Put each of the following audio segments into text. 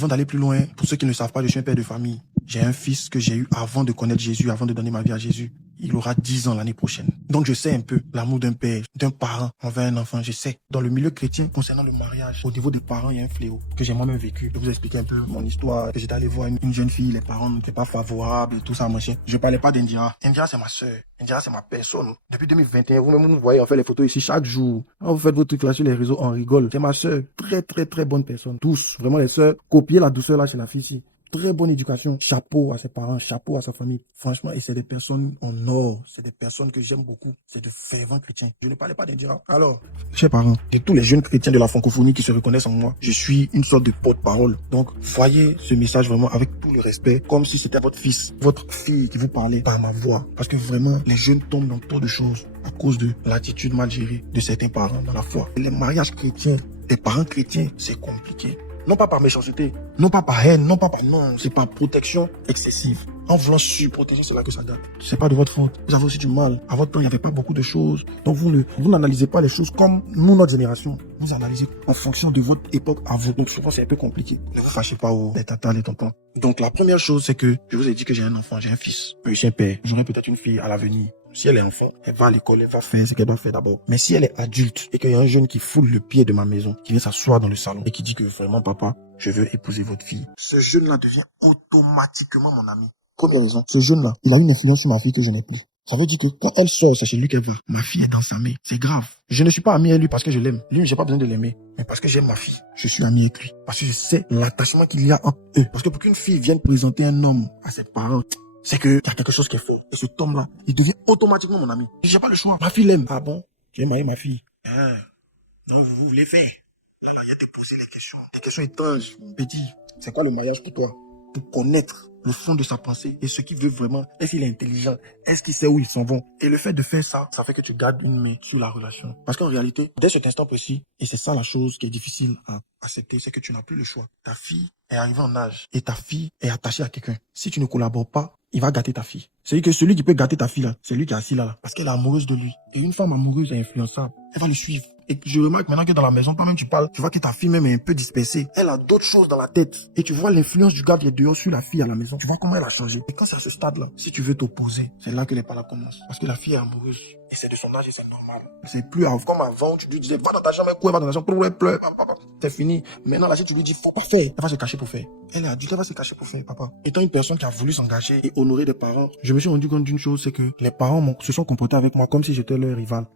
Avant d'aller plus loin, pour ceux qui ne savent pas, je suis un père de famille. J'ai un fils que j'ai eu avant de connaître Jésus, avant de donner ma vie à Jésus. Il aura 10 ans l'année prochaine. Donc je sais un peu l'amour d'un père, d'un parent envers un enfant, je sais. Dans le milieu chrétien, concernant le mariage, au niveau des parents, il y a un fléau que j'ai moi-même vécu. Je vais vous expliquer un peu mon histoire. J'étais allé voir une jeune fille, les parents n'étaient pas favorables et tout ça, machin. Je parlais pas d'Indira. Indira, c'est ma soeur. Indira, c'est ma personne. Depuis 2021, vous-même, vous nous voyez, on fait les photos ici chaque jour. Quand vous faites vos trucs là sur les réseaux, on rigole. C'est ma soeur. Très, très, très bonne personne. Tous, vraiment les soeurs. Copiez la douceur là chez la fille ici. Très bonne éducation. Chapeau à ses parents, chapeau à sa famille. Franchement, et c'est des personnes en or. C'est des personnes que j'aime beaucoup. C'est de fervents chrétiens. Je ne parlais pas d'Indira. Alors, chers parents, et tous les jeunes chrétiens de la francophonie qui se reconnaissent en moi, je suis une sorte de porte-parole. Donc, voyez ce message vraiment avec tout le respect, comme si c'était votre fils, votre fille qui vous parlait par ma voix. Parce que vraiment, les jeunes tombent dans tant de choses à cause de l'attitude mal gérée de certains parents dans la foi. Les mariages chrétiens, des parents chrétiens, c'est compliqué. Non pas par méchanceté, non pas par haine, non pas par... Non, c'est par protection excessive. En voulant surprotéger, c'est là que ça date. C'est pas de votre faute. Vous avez aussi du mal. À votre temps, il n'y avait pas beaucoup de choses. Donc vous n'analysez pas les choses comme nous, notre génération. Vous analysez en fonction de votre époque à vous. Donc souvent, c'est un peu compliqué. Ne vous fâchez pas les tatas, les tontons. Donc la première chose, c'est que je vous ai dit que j'ai un enfant, j'ai un fils. Je suis un père. J'aurai peut-être une fille à l'avenir. Si elle est enfant, elle va à l'école, elle va faire ce qu'elle doit faire d'abord. Mais si elle est adulte et qu'il y a un jeune qui foule le pied de ma maison, qui vient s'asseoir dans le salon et qui dit que vraiment, papa, je veux épouser votre fille, ce jeune-là devient automatiquement mon ami. Première raison, ce jeune-là, il a une influence sur ma fille que je n'ai plus. Ça veut dire que quand elle sort, c'est chez lui qu'elle va. Ma fille est dans sa main. C'est grave. Je ne suis pas ami avec lui parce que je l'aime. Lui, j'ai pas besoin de l'aimer. Mais parce que j'aime ma fille. Je suis ami avec lui. Parce que je sais l'attachement qu'il y a entre eux. Parce que pour qu'une fille vienne présenter un homme à ses parents, c'est qu'il y a quelque chose qui est faux. Et cet homme-là, il devient automatiquement mon ami. J'ai pas le choix. Ma fille l'aime. Ah bon? J'ai marié ma fille. Ah, non, vous voulez faire? Alors, il y a de poser les questions. Des questions étranges. Petit, c'est quoi le mariage pour toi? Pour connaître le fond de sa pensée et ce qu'il veut vraiment. Est-ce qu'il est intelligent? Est-ce qu'il sait où ils s'en vont? Et le fait de faire ça, ça fait que tu gardes une main sur la relation. Parce qu'en réalité, dès cet instant précis, et c'est ça la chose qui est difficile à accepter, c'est que tu n'as plus le choix. Ta fille est arrivée en âge et ta fille est attachée à quelqu'un. Si tu ne collabores pas, il va gâter ta fille. C'est-à-dire que celui qui peut gâter ta fille là, c'est lui qui est assis là, parce qu'elle est amoureuse de lui. Et une femme amoureuse est influençable. Elle va le suivre. Et je remarque maintenant que dans la maison, toi-même tu parles, tu vois que ta fille même est un peu dispersée. Elle a d'autres choses dans la tête. Et tu vois l'influence du gars qui est dehors sur la fille à la maison. Tu vois comment elle a changé. Et quand c'est à ce stade-là, si tu veux t'opposer, c'est là que les paroles commencent. Parce que la fille est amoureuse. Et c'est de son âge et c'est normal. C'est plus comme avant, tu lui disais, va dans ta chambre, quoi, va dans ta chambre, pleure, c'est fini. Maintenant, là, si tu lui dis, faut pas faire, elle va se cacher pour faire. Elle est adulte, elle va se cacher pour faire, papa. Étant une personne qui a voulu s'engager et honorer des parents, je me suis rendu compte d'une chose, c'est que les parents se sont comportés avec moi comme si j'étais leur rival.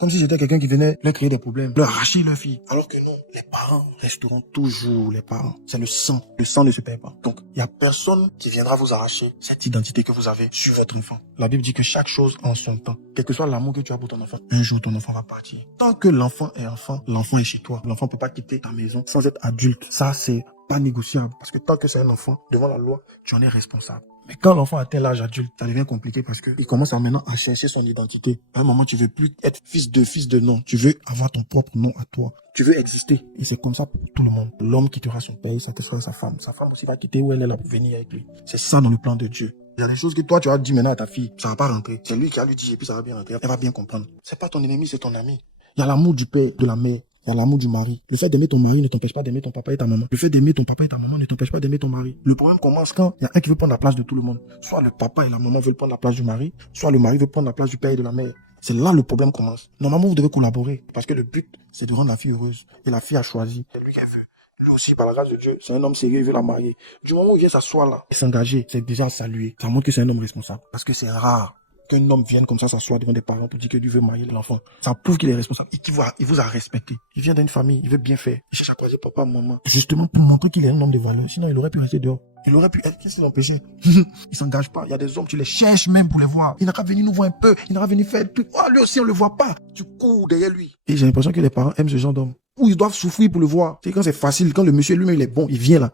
Comme si j'étais quelqu'un qui venait leur créer des problèmes, leur arracher leur fille. Alors que non, les parents resteront toujours les parents. C'est le sang. Le sang ne se perd pas. Donc, il y a personne qui viendra vous arracher cette identité que vous avez sur votre enfant. La Bible dit que chaque chose en son temps. Quel que soit l'amour que tu as pour ton enfant, un jour ton enfant va partir. Tant que l'enfant est chez toi. L'enfant peut pas quitter ta maison sans être adulte. Ça, c'est pas négociable. Parce que tant que c'est un enfant, devant la loi, tu en es responsable. Mais quand l'enfant atteint l'âge adulte, ça devient compliqué parce que il commence maintenant à chercher son identité. À un moment, tu veux plus être fils de nom. Tu veux avoir ton propre nom à toi. Tu veux exister. Et c'est comme ça pour tout le monde. L'homme quittera son père, ça te sera sa femme. Sa femme aussi va quitter où elle est là pour venir avec lui. C'est ça dans le plan de Dieu. Il y a des choses que toi, tu as dit maintenant à ta fille. Ça va pas rentrer. C'est lui qui a lui dit et puis ça va bien rentrer. Elle va bien comprendre. C'est pas ton ennemi, c'est ton ami. Il y a l'amour du père, de la mère. Il y a l'amour du mari. Le fait d'aimer ton mari ne t'empêche pas d'aimer ton papa et ta maman. Le fait d'aimer ton papa et ta maman ne t'empêche pas d'aimer ton mari. Le problème commence quand il y a un qui veut prendre la place de tout le monde. Soit le papa et la maman veulent prendre la place du mari, soit le mari veut prendre la place du père et de la mère. C'est là le problème commence. Normalement, vous devez collaborer parce que le but, c'est de rendre la fille heureuse. Et la fille a choisi. C'est lui qu'elle veut. Lui aussi, par la grâce de Dieu, c'est un homme sérieux, il veut la marier. Du moment où il vient s'asseoir là et s'engager, c'est déjà à saluer. Ça montre que c'est un homme responsable. Parce que c'est rare qu'un homme vienne comme ça s'asseoir devant des parents pour dire que lui veut marier l'enfant. Ça prouve qu'il est responsable et il vous a respecté. Il vient d'une famille, il veut bien faire. Il cherche à croiser papa, maman. Justement pour montrer qu'il est un homme de valeur. Sinon, il aurait pu rester dehors. Il aurait pu être, qu'est-ce qui l'empêchait? Il s'engage pas. Il y a des hommes, tu les cherches même pour les voir. Il n'a qu'à venir nous voir un peu. Il n'a qu'à venir faire tout. Oh, lui aussi, on le voit pas. Tu cours derrière lui. Et j'ai l'impression que les parents aiment ce genre d'homme. Ou ils doivent souffrir pour le voir. C'est quand c'est facile, quand le monsieur lui-même il est bon, il vient là.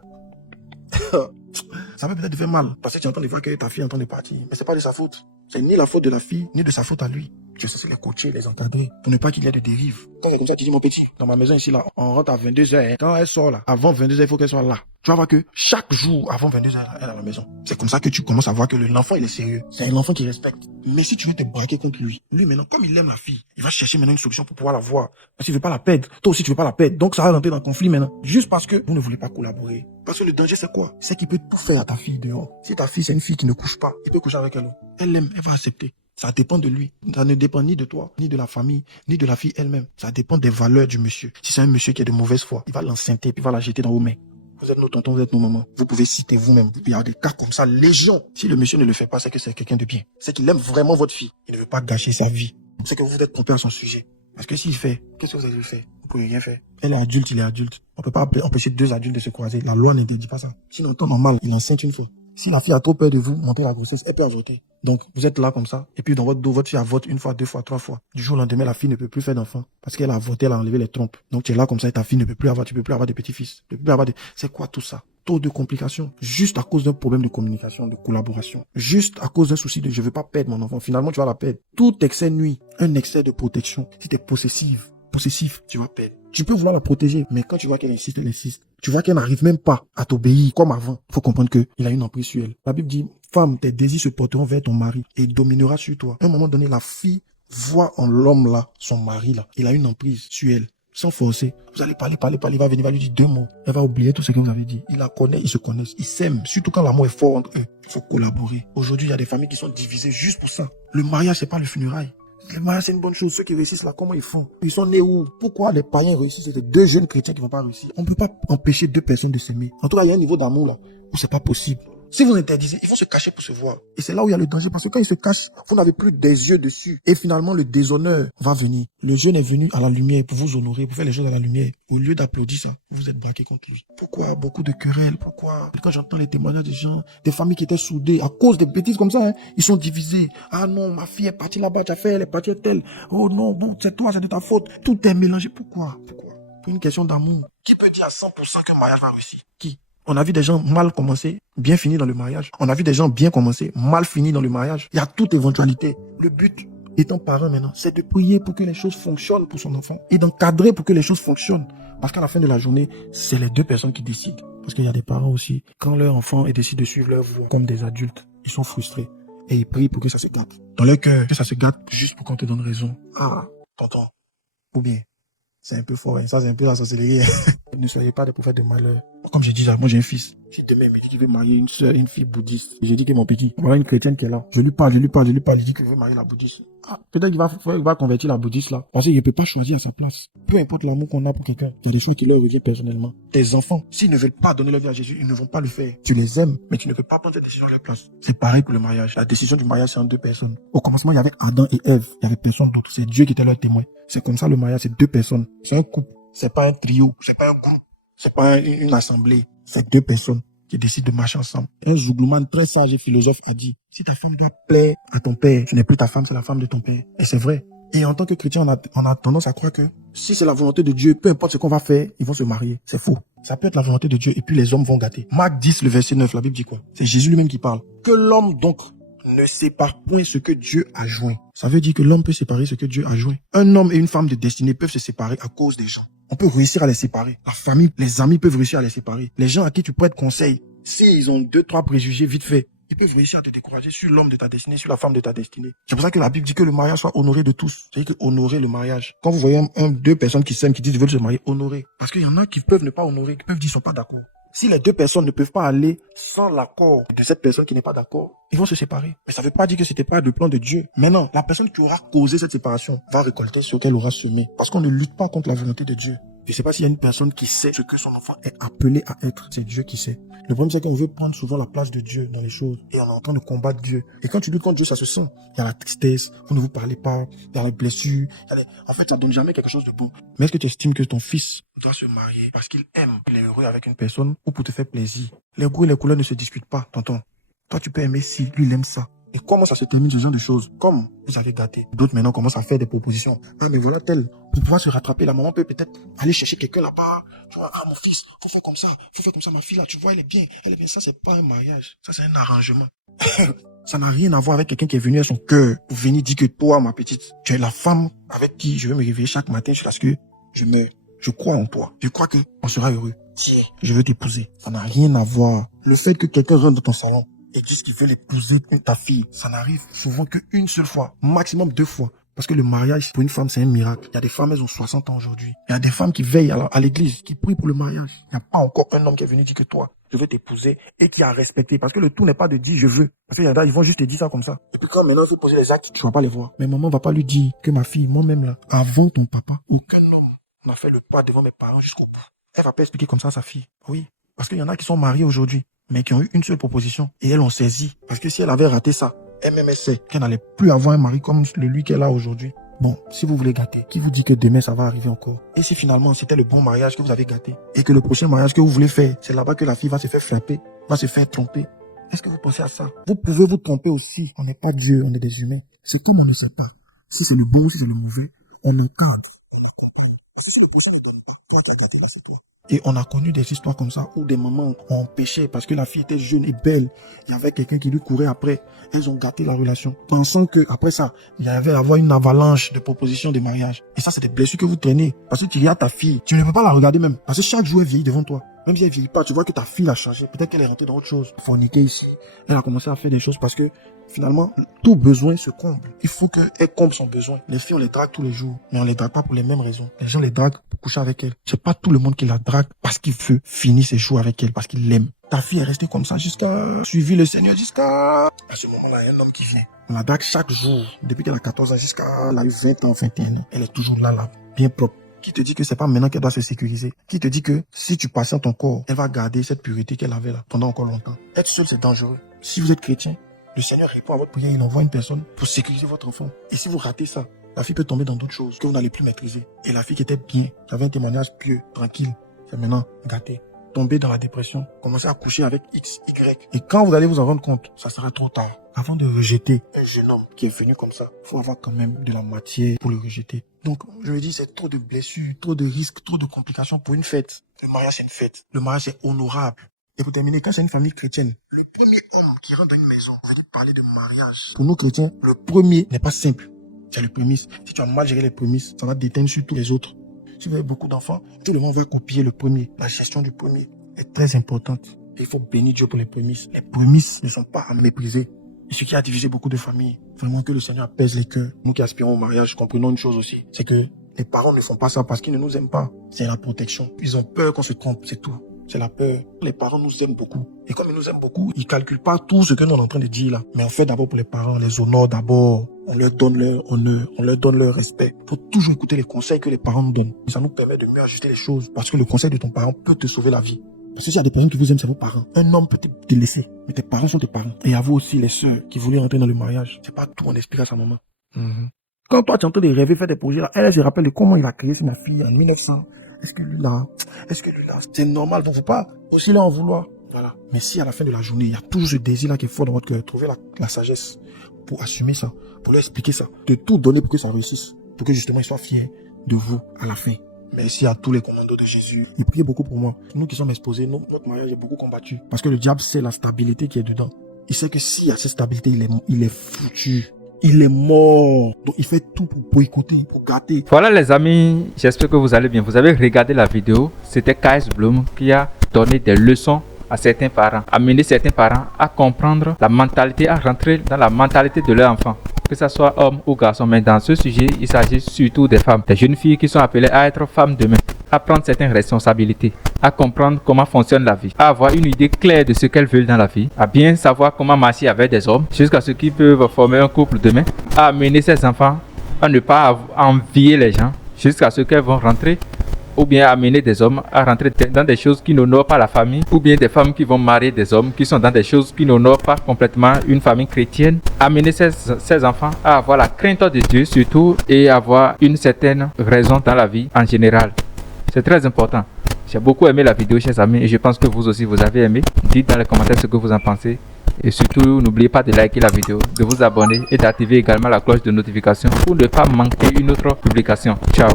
Ça va peut-être te faire mal. Parce que tu entends de voir que ta fille est en train de partir. Mais c'est pas de sa faute. C'est ni la faute de la fille, ni de sa faute à lui. Je suis censé les coacher, les encadrer, pour ne pas qu'il y ait de dérives. Quand c'est comme ça, tu dis, mon petit, dans ma maison ici, là, on rentre à 22h. Quand elle sort, là, avant 22h, il faut qu'elle soit là. Tu vas voir que chaque jour, avant 22h, elle est à la maison. C'est comme ça que tu commences à voir que l'enfant, il est sérieux. C'est un enfant qui respecte. Mais si tu veux te braquer contre lui, maintenant, comme il aime la fille, il va chercher maintenant une solution pour pouvoir la voir. Parce qu'il veut pas la perdre. Toi aussi, tu veux pas la perdre. Donc, ça va rentrer dans le conflit maintenant. Juste parce que vous ne voulez pas collaborer. Parce que le danger, c'est quoi? C'est qu'il peut tout faire à ta fille dehors. Si ta fille, c'est une fille qui ne couche pas, il peut coucher avec elle. Elle l'aime, elle va accepter. Ça dépend de lui. Ça ne dépend ni de toi, ni de la famille, ni de la fille elle-même. Ça dépend des valeurs du monsieur. Si c'est un monsieur qui est de mauvaise foi, il va l'enceinter, puis il va la jeter dans vos mains. Vous êtes nos tontons, vous êtes nos mamans. Vous pouvez citer vous-même. Il y a des cas comme ça, légion. Si le monsieur ne le fait pas, c'est que c'est quelqu'un de bien. C'est qu'il aime vraiment votre fille. Il ne veut pas gâcher sa vie. C'est que vous êtes trompé à son sujet. Parce que s'il fait, qu'est-ce que vous allez lui faire? Vous pouvez rien faire. Elle est adulte, il est adulte. On peut pas empêcher deux adultes de se croiser. La loi n'interdit pas ça. Sinon, en temps normal, il enceinte une fois. Si la fille a trop peur de vous, montrer la grossesse, elle peut avorter. Donc, vous êtes là comme ça. Et puis, dans votre dos, votre fille avorte une fois, deux fois, trois fois. Du jour au lendemain, la fille ne peut plus faire d'enfant. Parce qu'elle a avorté, elle a enlevé les trompes. Donc, tu es là comme ça et ta fille ne peut plus avoir, tu peux plus avoir de petits-fils. Tu peux plus avoir de... C'est quoi tout ça? Taux de complications. Juste à cause d'un problème de communication, de collaboration. Juste à cause d'un souci de je veux pas perdre mon enfant. Finalement, tu vas la perdre. Tout excès nuit. Un excès de protection. Si tu es possessif, tu vas perdre. Tu peux vouloir la protéger, mais quand tu vois qu'elle insiste, elle insiste. Tu vois qu'elle n'arrive même pas à t'obéir comme avant. Il faut comprendre qu'il a une emprise sur elle. La Bible dit, femme, tes désirs se porteront vers ton mari et il dominera sur toi. À un moment donné, la fille voit en l'homme là, son mari là. Il a une emprise sur elle. Sans forcer. Vous allez parler, il va venir, il va lui dire deux mots. Elle va oublier tout ce que vous avez dit. Il la connaît, ils se connaissent, ils s'aiment. Surtout quand l'amour est fort entre eux. Il faut collaborer. Aujourd'hui, il y a des familles qui sont divisées juste pour ça. Le mariage, c'est pas le funérail. Le mariage, c'est une bonne chose. Ceux qui réussissent là, comment ils font? Ils sont nés où? Pourquoi les païens réussissent? C'est deux jeunes chrétiens qui vont pas réussir. On ne peut pas empêcher deux personnes de s'aimer. En tout cas, il y a un niveau d'amour là où c'est pas possible. Si vous interdisez, ils vont se cacher pour se voir. Et c'est là où il y a le danger, parce que quand ils se cachent, vous n'avez plus des yeux dessus. Et finalement, le déshonneur va venir. Le jeune est venu à la lumière pour vous honorer, pour faire les choses à la lumière. Au lieu d'applaudir ça, vous êtes braqué contre lui. Pourquoi beaucoup de querelles? Pourquoi? Quand j'entends les témoignages des gens, des familles qui étaient soudées, à cause des bêtises comme ça, ils sont divisés. Ah non, ma fille est partie là-bas, tu as fait, elle est partie telle. Oh non, bon, c'est toi, c'est de ta faute. Tout est mélangé. Pourquoi? Pour une question d'amour. Qui peut dire à 100% que le mariage va réussir? Qui? On a vu des gens mal commencer, bien finir dans le mariage. On a vu des gens bien commencer, mal finir dans le mariage. Il y a toute éventualité. Le but, étant parent maintenant, c'est de prier pour que les choses fonctionnent pour son enfant et d'encadrer pour que les choses fonctionnent. Parce qu'à la fin de la journée, c'est les deux personnes qui décident. Parce qu'il y a des parents aussi, quand leur enfant décide de suivre leur voie comme des adultes, ils sont frustrés et ils prient pour que ça se gâte. Dans leur cœur, que ça se gâte juste pour qu'on te donne raison. Ah, tonton. Ou bien, c'est un peu fort, hein. Ça c'est un peu la sorcellerie. Ne soyez pas des prophètes de malheur. Comme je dis là, moi j'ai un fils. Si demain il me dit qu'il veut marier une soeur, une fille bouddhiste, j'ai dit que mon petit, voilà une chrétienne qui est là. Je lui parle, il dit qu'il veut marier la bouddhiste. Ah, peut-être qu'il va convertir la bouddhiste là. Parce qu'il ne peut pas choisir à sa place. Peu importe l'amour qu'on a pour quelqu'un, il y a des choix qui leur reviennent personnellement. Tes enfants, s'ils ne veulent pas donner leur vie à Jésus, ils ne vont pas le faire. Tu les aimes, mais tu ne peux pas prendre cette décision à leur place. C'est pareil pour le mariage. La décision du mariage, c'est en deux personnes. Au commencement, il y avait Adam et Ève. Il y avait personne d'autre. C'est Dieu qui était leur témoin. C'est comme ça le mariage, c'est deux personnes. C'est un couple. C'est pas un trio. C'est pas un groupe. C'est pas une assemblée. C'est deux personnes qui décident de marcher ensemble. Un zouglouman très sage et philosophe a dit, si ta femme doit plaire à ton père, ce n'est plus ta femme, c'est la femme de ton père. Et c'est vrai. Et en tant que chrétien, on a tendance à croire que si c'est la volonté de Dieu, peu importe ce qu'on va faire, ils vont se marier. C'est faux. Ça peut être la volonté de Dieu et puis les hommes vont gâter. Marc 10, le verset 9, la Bible dit quoi? C'est Jésus lui-même qui parle. Que l'homme donc ne sépare point ce que Dieu a joint. Ça veut dire que l'homme peut séparer ce que Dieu a joint. Un homme et une femme de destinée peuvent se séparer à cause des gens. On peut réussir à les séparer. La famille, les amis peuvent réussir à les séparer. Les gens à qui tu prêtes conseil, s'ils ont 2-3 préjugés vite fait, ils peuvent réussir à te décourager sur l'homme de ta destinée, sur la femme de ta destinée. C'est pour ça que la Bible dit que le mariage soit honoré de tous. C'est-à-dire que honorer le mariage. Quand vous voyez deux personnes qui s'aiment, qui disent qu'ils veulent se marier, honorer. Parce qu'il y en a qui peuvent ne pas honorer, qui peuvent dire qu'ils sont pas d'accord. Si les deux personnes ne peuvent pas aller sans l'accord de cette personne qui n'est pas d'accord, ils vont se séparer. Mais ça ne veut pas dire que c'était pas le plan de Dieu. Maintenant, la personne qui aura causé cette séparation va récolter ce qu'elle aura semé. Parce qu'on ne lutte pas contre la volonté de Dieu. Je ne sais pas s'il y a une personne qui sait ce que son enfant est appelé à être. C'est Dieu qui sait. Le problème, c'est qu'on veut prendre souvent la place de Dieu dans les choses. Et on est en train de combattre Dieu. Et quand tu luttes contre Dieu, ça se sent. Il y a la tristesse, vous ne vous parlez pas, il y a la blessure. En fait, ça donne jamais quelque chose de bon. Mais est-ce que tu estimes que ton fils doit se marier parce qu'il aime, il est heureux avec une personne ou pour te faire plaisir? Les goûts et les couleurs ne se discutent pas, tonton. Toi, tu peux aimer si lui, il aime ça. Et comment ça se termine, ce genre de choses? Comme vous avez gâté. D'autres maintenant commencent à faire des propositions. Ah, mais voilà tel. Pour pouvoir se rattraper, la maman peut peut-être aller chercher quelqu'un là-bas. Tu vois, ah, mon fils, faut faire comme ça. Faut faire comme ça, ma fille là, tu vois, elle est bien. Elle est bien. Ça, c'est pas un mariage. Ça, c'est un arrangement. Ça n'a rien à voir avec quelqu'un qui est venu à son cœur pour venir dire que toi, ma petite, tu es la femme avec qui je vais me réveiller chaque matin jusqu'à ce que je meure. Je crois en toi. Je crois que on sera heureux. Tiens, je veux t'épouser. Ça n'a rien à voir. Le fait que quelqu'un rentre dans ton salon et dise qu'il veut épouser ta fille, ça n'arrive souvent qu'une seule fois, maximum 2 fois. Parce que le mariage, pour une femme, c'est un miracle. Il y a des femmes, elles ont 60 ans aujourd'hui. Il y a des femmes qui veillent à l'église, qui prient pour le mariage. Il n'y a pas encore un homme qui est venu dire que toi, je veux t'épouser et qui a respecté. Parce que le tout n'est pas de dire je veux. Parce qu'il y en a, ils vont juste te dire ça comme ça. Et puis quand maintenant il faut poser les actes, tu vas pas les voir. Mais maman va pas lui dire que ma fille, moi-même là, avant ton papa, aucun homme n'a fait le pas devant mes parents jusqu'au bout. Elle va pas expliquer comme ça à sa fille. Oui. Parce qu'il y en a qui sont mariés aujourd'hui, mais qui ont eu une seule proposition. Et elles ont saisi. Parce que si elle avait raté ça, elle-même, elle sait qu'elle n'allait plus avoir un mari comme lui qu'elle a aujourd'hui. Bon, si vous voulez gâter, qui vous dit que demain ça va arriver encore? Et si finalement c'était le bon mariage que vous avez gâté, et que le prochain mariage que vous voulez faire, c'est là-bas que la fille va se faire frapper, va se faire tromper. Est-ce que vous pensez à ça? Vous pouvez vous tromper aussi. On n'est pas Dieu, on est des humains. C'est comme on ne sait pas. Si c'est le bon ou si c'est le mauvais, on encadre, on accompagne. Parce que si le prochain ne donne pas, toi qui as gâté là, c'est toi. Et on a connu des histoires comme ça où des mamans ont péché parce que la fille était jeune et belle. Il y avait quelqu'un qui lui courait après. Elles ont gâté la relation, pensant que après ça, il y avait à avoir une avalanche de propositions de mariage. Et ça, c'est des blessures que vous traînez. Parce que tu regardes ta fille, tu ne peux pas la regarder même. Parce que chaque jour, elle vieillit devant toi. Même si elle vieillit pas, tu vois que ta fille a changé. Peut-être qu'elle est rentrée dans autre chose. Forniquer ici. Elle a commencé à faire des choses parce que finalement, tout besoin se comble. Il faut qu'elle comble son besoin. Les filles, on les drague tous les jours. Mais on les drague pas pour les mêmes raisons. Les gens les draguent pour coucher avec elles. C'est pas tout le monde qui la drague parce qu'il veut finir ses jours avec elle, parce qu'il l'aime. Ta fille est restée comme ça jusqu'à suivi le Seigneur, jusqu'à à ce moment-là, il y a un homme qui vient. On la drague chaque jour, depuis qu'elle a 14 ans jusqu'à elle a eu 20 ans, 21 ans. Elle est toujours là, bien propre. Qui te dit que c'est pas maintenant qu'elle doit se sécuriser? Qui te dit que si tu patientes encore, elle va garder cette pureté qu'elle avait là pendant encore longtemps? Être seul, c'est dangereux. Si vous êtes chrétien, le Seigneur répond à votre prière, il envoie une personne pour sécuriser votre enfant. Et si vous ratez ça, la fille peut tomber dans d'autres choses que vous n'allez plus maîtriser. Et la fille qui était bien, qui avait un témoignage pieux, tranquille, c'est maintenant gâtée. Tomber dans la dépression, commencer à coucher avec X, Y. Et quand vous allez vous en rendre compte, ça sera trop tard. Avant de rejeter un jeune homme qui est venu comme ça, il faut avoir quand même de la matière pour le rejeter. Donc, je me dis, c'est trop de blessures, trop de risques, trop de complications pour une fête. Le mariage, c'est une fête. Le mariage, c'est honorable. Et pour terminer, quand c'est une famille chrétienne, le premier homme qui rentre dans une maison, vous allez parler de mariage. Pour nous chrétiens, le premier n'est pas simple. C'est le prémisse. Si tu as mal géré les prémices, ça va déteindre sur tous les autres. Si vous avez beaucoup d'enfants, tout le monde va copier le premier. La gestion du premier est très importante. Et il faut bénir Dieu pour les prémices. Les prémices ne sont pas à mépriser. Et ce qui a divisé beaucoup de familles, vraiment que le Seigneur apaise les cœurs. Nous qui aspirons au mariage, comprenons une chose aussi, c'est que les parents ne font pas ça parce qu'ils ne nous aiment pas. C'est la protection. Ils ont peur qu'on se trompe, c'est tout. C'est la peur. Les parents nous aiment beaucoup. Et comme ils nous aiment beaucoup, ils calculent pas tout ce que nous on est en train de dire là. Mais on fait d'abord pour les parents, les honore d'abord. On leur donne leur honneur, on leur donne leur respect. Il faut toujours écouter les conseils que les parents nous donnent. Ça nous permet de mieux ajuster les choses. Parce que le conseil de ton parent peut te sauver la vie. Parce que s'il y a des personnes qui vous aiment, c'est vos parents. Un homme peut te laisser, mais tes parents sont tes parents. Et à vous aussi, les sœurs qui voulaient rentrer dans le mariage. C'est pas tout, on explique à sa maman. Quand toi, tu es en train de rêver, faire des projets là, elle se rappelle de comment il a créé sur ma fille en 1900. Est-ce que lui là, c'est normal, vous ne faut pas aussi là en vouloir. Voilà. Mais si à la fin de la journée, il y a toujours ce désir là qui est fort dans votre cœur, trouver la sagesse pour assumer ça, pour leur expliquer ça, de tout donner pour que ça réussisse, pour que justement ils soient fiers de vous à la fin. Merci à tous les commandos de Jésus. Ils priaient beaucoup pour moi. Nous qui sommes exposés, notre mariage est beaucoup combattu. Parce que le diable sait la stabilité qui est dedans. Il sait que s'il y a cette stabilité, il est foutu. Il est mort. Donc il fait tout pour boycotter, pour gâter. Voilà les amis, j'espère que vous allez bien. Vous avez regardé la vidéo. C'était K.S. Bloom qui a donné des leçons à certains parents, amener certains parents à comprendre la mentalité, à rentrer dans la mentalité de leur enfant. Que ce soit homme ou garçon, mais dans ce sujet, il s'agit surtout des femmes, des jeunes filles qui sont appelées à être femmes demain, à prendre certaines responsabilités, à comprendre comment fonctionne la vie, à avoir une idée claire de ce qu'elles veulent dans la vie, à bien savoir comment marcher avec des hommes, jusqu'à ce qu'ils peuvent former un couple demain, à amener ses enfants à ne pas envier les gens, jusqu'à ce qu'elles vont rentrer, ou bien amener des hommes à rentrer dans des choses qui n'honorent pas la famille, ou bien des femmes qui vont marier des hommes qui sont dans des choses qui n'honorent pas complètement une famille chrétienne, amener ces enfants à avoir la crainte de Dieu surtout et avoir une certaine raison dans la vie en général. C'est très important. J'ai beaucoup aimé la vidéo, chers amis, et je pense que vous aussi vous avez aimé. Dites dans les commentaires ce que vous en pensez. Et surtout, n'oubliez pas de liker la vidéo, de vous abonner et d'activer également la cloche de notification pour ne pas manquer une autre publication. Ciao.